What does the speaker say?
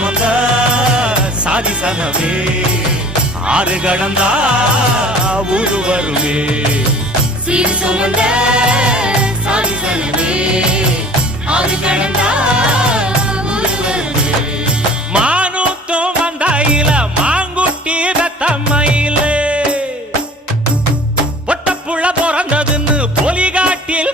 சுமந்த சாதி சனமே ஆறு கடந்தா ஊரு வருமே சீர் சுமந்த சாதி சனமே ஆறு கடந்தா ஊரு வருமே மானூத்தும் வந்தாயில மாங்குட்டி தத்தம்மையிலே பொட்டப்புள்ள பிறந்ததுன்னு பொலிகாட்டில்